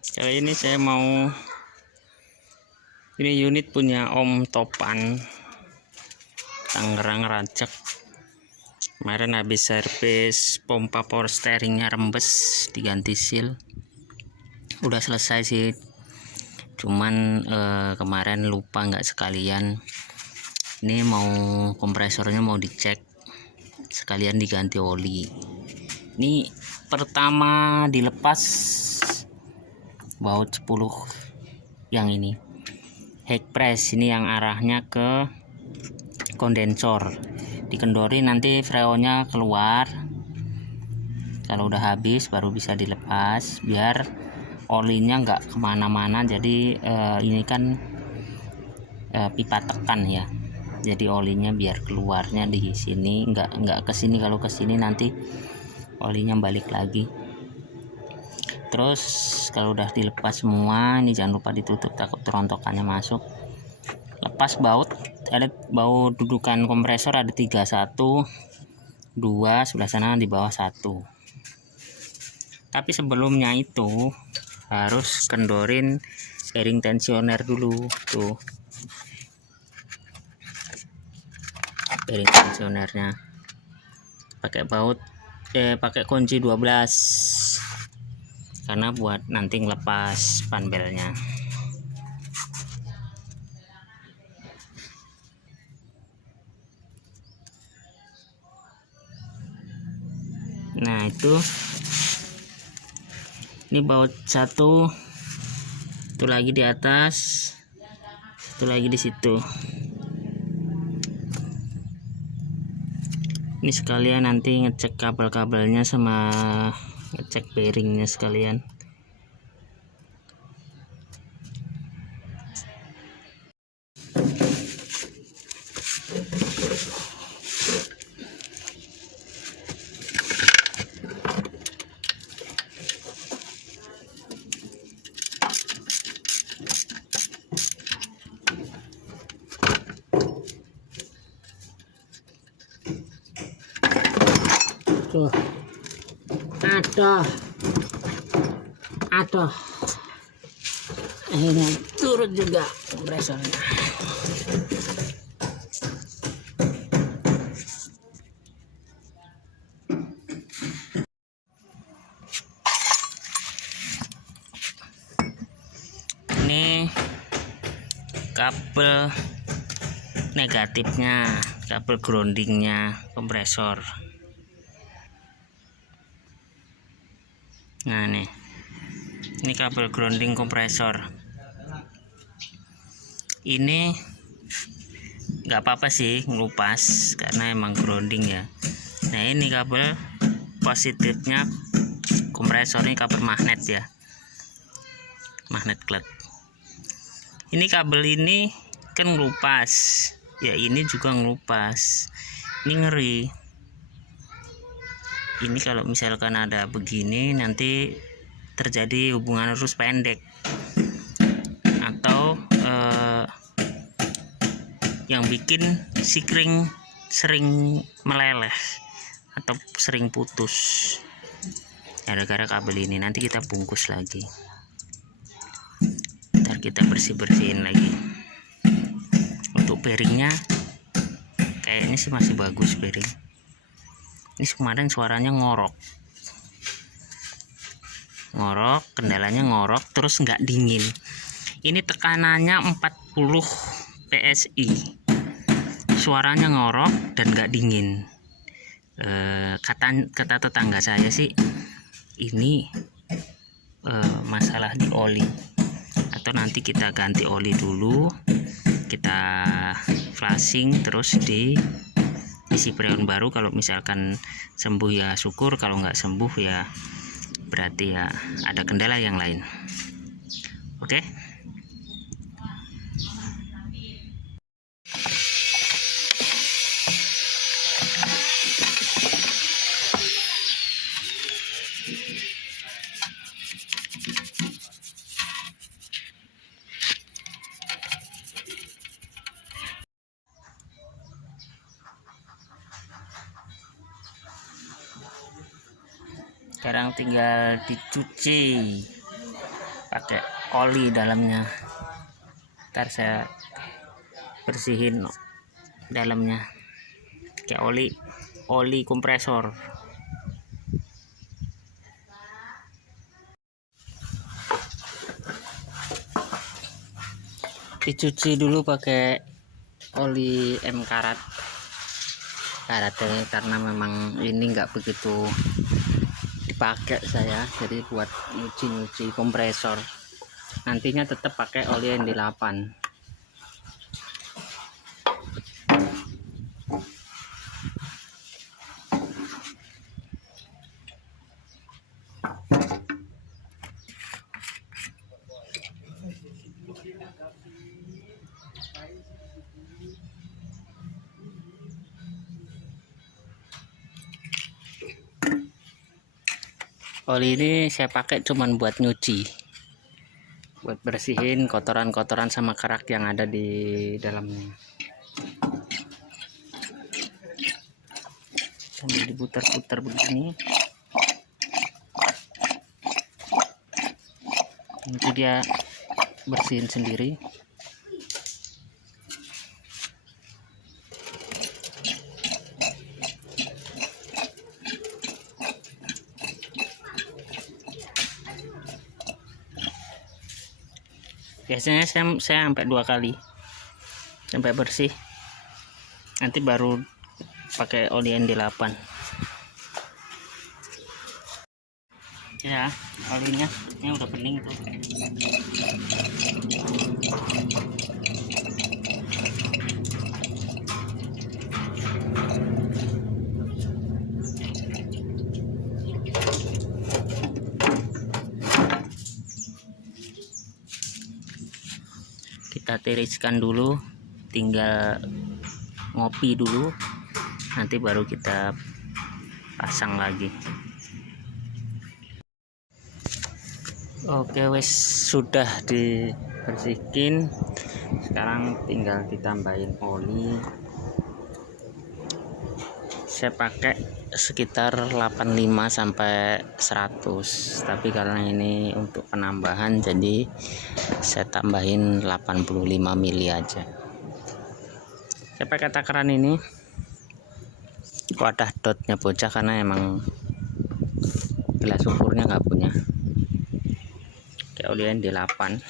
Kali ini saya mau, ini unit punya Om Topan, Tangerang Racek. Kemarin habis servis pompa power steeringnya rembes, diganti seal. Udah selesai sih, cuman kemarin lupa nggak sekalian. Ini mau kompresornya mau dicek, sekalian diganti oli. Ini pertama dilepas baut 10 yang ini high press, ini yang arahnya ke kondensor. Dikendori nanti freonnya keluar. Kalau udah habis baru bisa dilepas biar olinya nggak kemana-mana. Jadi ini kan pipa tekan ya, jadi olinya biar keluarnya di sini, nggak ke sini. Kalau ke sini nanti olinya balik lagi. Terus kalau udah dilepas semua, ini jangan lupa ditutup, takut rontokannya masuk. Lepas baut, ada baut dudukan kompresor ada 3, 1, 2 sebelah sana, di bawah 1. Tapi sebelumnya itu harus kendorin bearing tensioner dulu tuh, bearing tensionernya pakai baut pakai kunci 12 karena buat nanti ngelepas panbelnya. Nah itu ini baut 1, itu lagi di atas, itu lagi di situ. Ini sekalian nanti ngecek kabel-kabelnya sama ngecek bearingnya sekalian. Tuh, aduh, akhirnya turut juga kompresornya. Ini kabel negatifnya, kabel groundingnya kompresor. Nah nih, ini kabel grounding kompresor. Ini nggak apa-apa sih ngelupas karena emang grounding ya. Nah ini kabel positifnya kompresor, ini kabel magnet ya, magnet klep. Ini kabel ini kan ngelupas ya, ini juga ngelupas. Ini ngeri. Ini kalau misalkan ada begini nanti terjadi hubungan arus pendek atau yang bikin sikring sering meleleh atau sering putus gara-gara kabel ini. Nanti kita bungkus lagi, ntar kita bersih-bersihin lagi. Untuk bearingnya kayaknya sih masih bagus bearing. Ini kemarin suaranya ngorok, kendalanya ngorok terus nggak dingin. Ini tekanannya 40 PSI, suaranya ngorok dan nggak dingin. Kata tetangga saya sih ini masalah di oli, atau nanti kita ganti oli dulu, kita flashing terus isi freon baru. Kalau misalkan sembuh ya syukur, kalau nggak sembuh ya berarti ya ada kendala yang lain. Oke. Sekarang tinggal dicuci. pakai oli dalamnya. Ntar saya bersihin dalamnya pakai oli kompresor. Dicuci dulu pakai oli M karat karena memang ini nggak begitu dipakai saya, jadi buat nyuci kompresor. Nantinya tetap pakai oli ND8. Oli ini saya pakai cuman buat nyuci, buat bersihin kotoran-kotoran sama kerak yang ada di dalamnya. Sambil diputar-putar begini, nanti dia bersihin sendiri. Biasanya saya sampai 2 kali sampai bersih, nanti baru pakai oli ND8 ya. Olinya ini udah bening tuh. Kita tiriskan dulu, tinggal ngopi dulu, nanti baru kita pasang lagi. Oke, wes sudah dibersihin, sekarang tinggal ditambahin oli. Saya pakai sekitar 85 sampai 100, tapi karena ini untuk penambahan jadi saya tambahin 85 mili aja. Saya pakai takaran ini, wadah dotnya bocah karena emang gelas ukurnya nggak punya. Kayak oli ND8.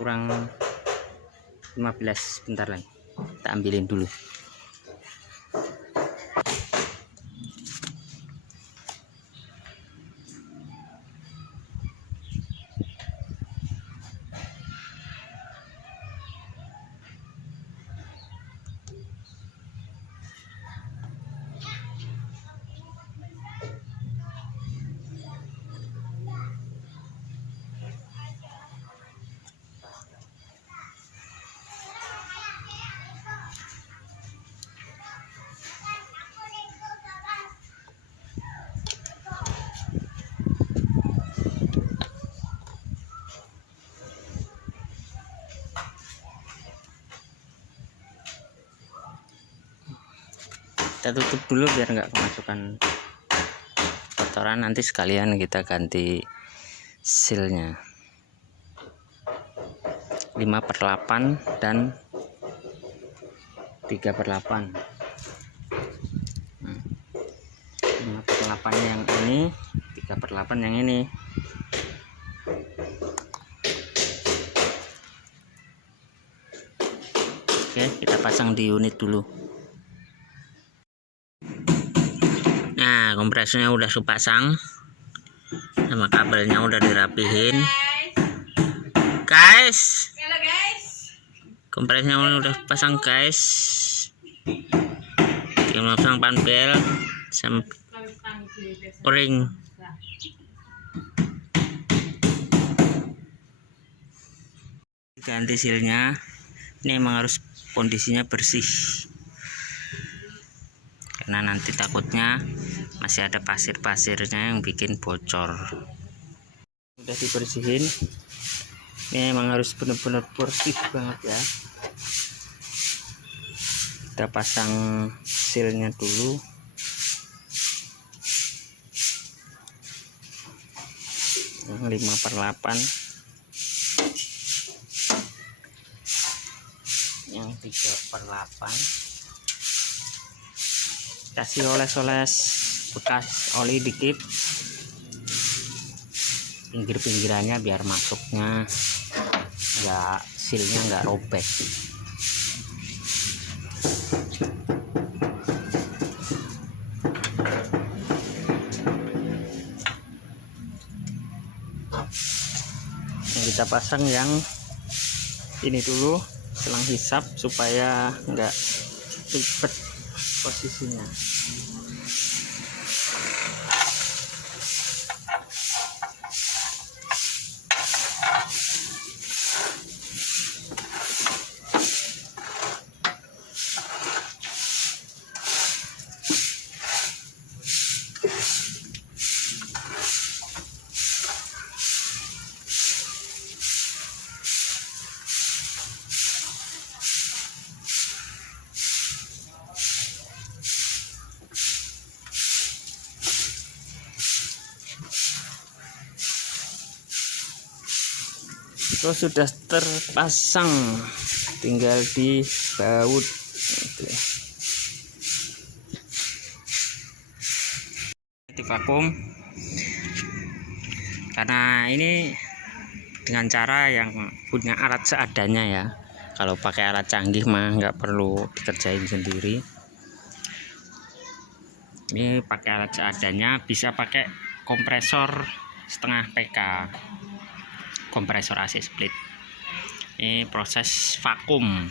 Kurang 15, bentar lagi kita ambilin dulu. Kita tutup dulu biar nggak kemasukan kotoran, nanti sekalian kita ganti sealnya 5/8 dan 3/8. 5/8 yang ini, 3/8 yang ini. Oke, kita pasang di unit dulu. kompresornya udah supasang sama kabelnya udah dirapihin guys. Kompresornya udah pasang guys, tinggal pasang panbel sama ring. Ganti silnya, ini emang harus kondisinya bersih karena nanti takutnya masih ada pasir-pasirnya yang bikin bocor. Udah dibersihin, ini emang harus benar-benar bersih banget ya. Kita pasang silnya dulu. Yang 5/8, yang 3/8. Kasih oles-oles bekas oli dikit pinggir-pinggirannya biar masuknya enggak, silnya enggak robek. Yang kita pasang yang ini dulu, selang hisap supaya enggak ribet posisinya. Itu sudah terpasang, tinggal dibaut. Di vakum karena ini dengan cara yang punya alat seadanya ya. Kalau pakai alat canggih mah nggak perlu dikerjain sendiri. Ini pakai alat seadanya, bisa pakai kompresor setengah PK, kompresor AC split. Ini proses vakum,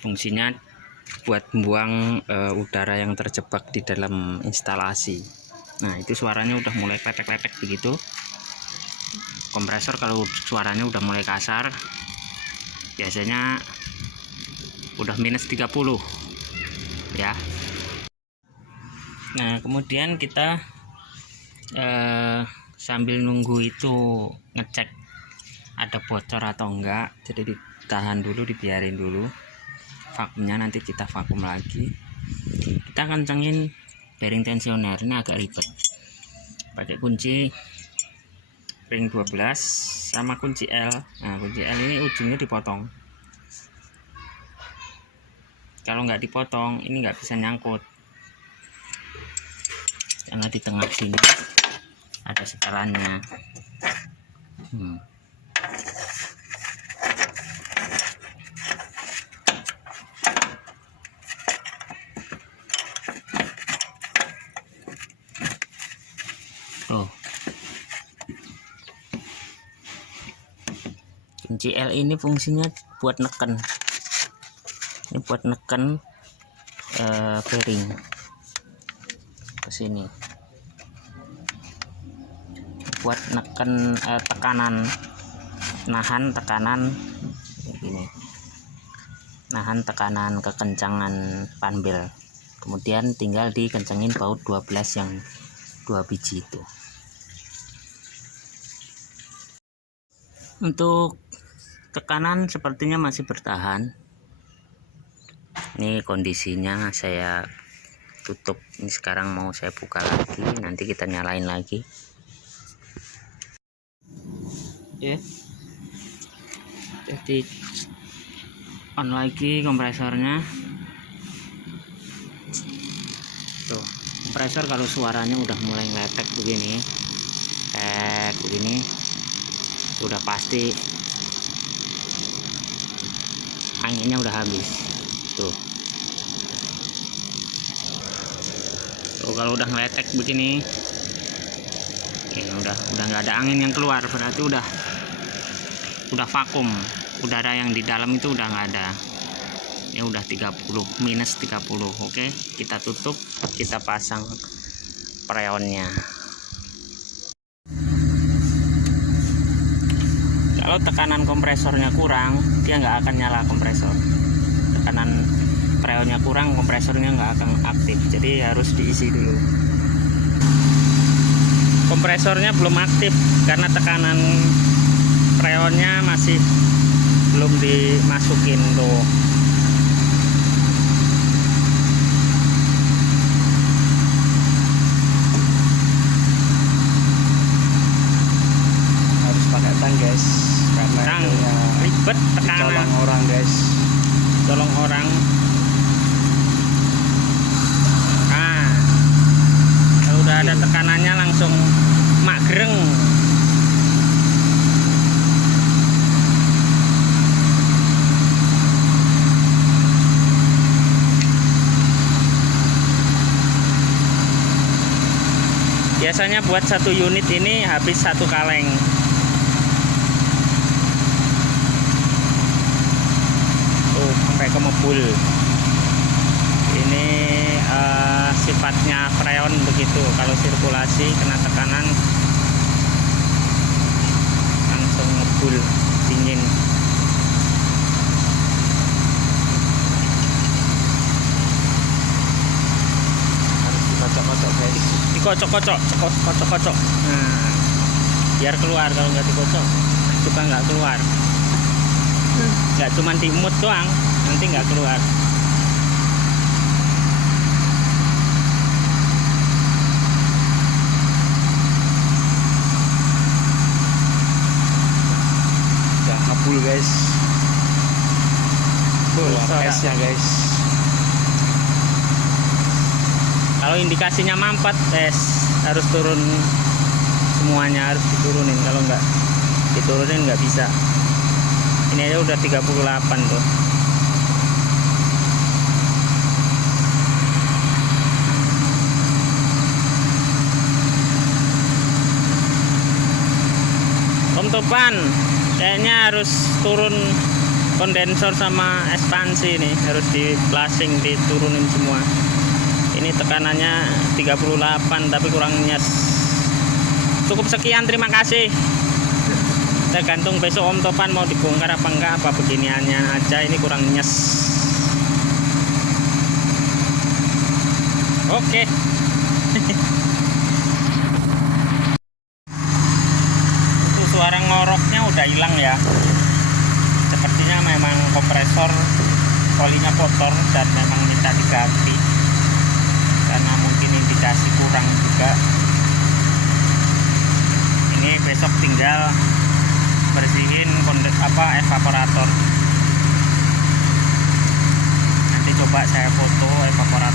fungsinya buat buang udara yang terjebak di dalam instalasi. Nah itu suaranya udah mulai kletek-kletek begitu. Kompresor kalau suaranya udah mulai kasar biasanya udah minus 30 ya. Nah kemudian kita sambil nunggu itu ngecek ada bocor atau enggak, jadi ditahan dulu, dibiarin dulu vakumnya, nanti kita vakum lagi. Kita kencengin bearing tensioner, ini agak ribet, pakai kunci ring 12 sama kunci L. Nah kunci L ini ujungnya dipotong, kalau nggak dipotong ini nggak bisa nyangkut karena di tengah sini ada setelannya. Tuh, kunci L ini fungsinya buat neken, ini buat neken bearing ke sini, buat neken tekanan, nahan tekanan ini, nahan tekanan kekencangan panbel. Kemudian tinggal dikencengin baut 12 yang 2 biji itu. Untuk tekanan sepertinya masih bertahan. Ini kondisinya saya tutup, ini sekarang mau saya buka lagi, nanti kita nyalain lagi ya. Jadi on lagi kompresornya. Tuh kompresor kalau suaranya udah mulai ngeletek begini, kayak begini, sudah pasti anginnya udah habis. Tuh Tuh kalau udah ngeletek begini, ini udah nggak ada angin yang keluar, berarti udah vakum, udara yang di dalam itu udah nggak ada. Ini udah 30 minus 30. Oke, kita tutup, kita pasang freonnya. Kalau tekanan kompresornya kurang, dia nggak akan nyala kompresor. Tekanan freonnya kurang, kompresornya nggak akan aktif, jadi harus diisi dulu. Kompresornya belum aktif karena tekanan freonnya masih belum dimasukin tuh. Harus pakai tang guys, karena Tang ribet tekanan. colong orang guys. Tolong orang. Kalau udah ada tekanannya langsung magreng. Biasanya buat satu unit ini habis 1 kaleng. Sampai ke mobil. Ini sifatnya freon begitu, kalau sirkulasi kena tekanan langsung ngebul, dingin. Harus dikocok-kocok guys. Dikocok-kocok. Nah, biar keluar. Kalau nggak dikocok juga nggak keluar. Nggak cuma dimut doang, nanti nggak keluar. Udah ngebul guys. Keluar Suara. esnya guys. Kalau indikasinya mampet, harus turun semuanya, harus diturunin. Kalau nggak diturunin nggak bisa. Ini aja udah 38 tuh. Om Topan, kayaknya harus turun kondensor sama ekspansi nih, harus di flushing, diturunin semua. Ini tekanannya 38 tapi kurang nyes. Cukup sekian, terima kasih. Tergantung besok Om Topan mau dibongkar apa enggak, apa beginiannya aja, ini kurang nyes. Oke. Itu suara ngoroknya udah hilang ya. Sepertinya memang kompresor olinya kotor dan memang minta diganti, karena mungkin indikasi kurang juga. Ini besok tinggal bersihin evaporator. Nanti coba saya foto evaporator.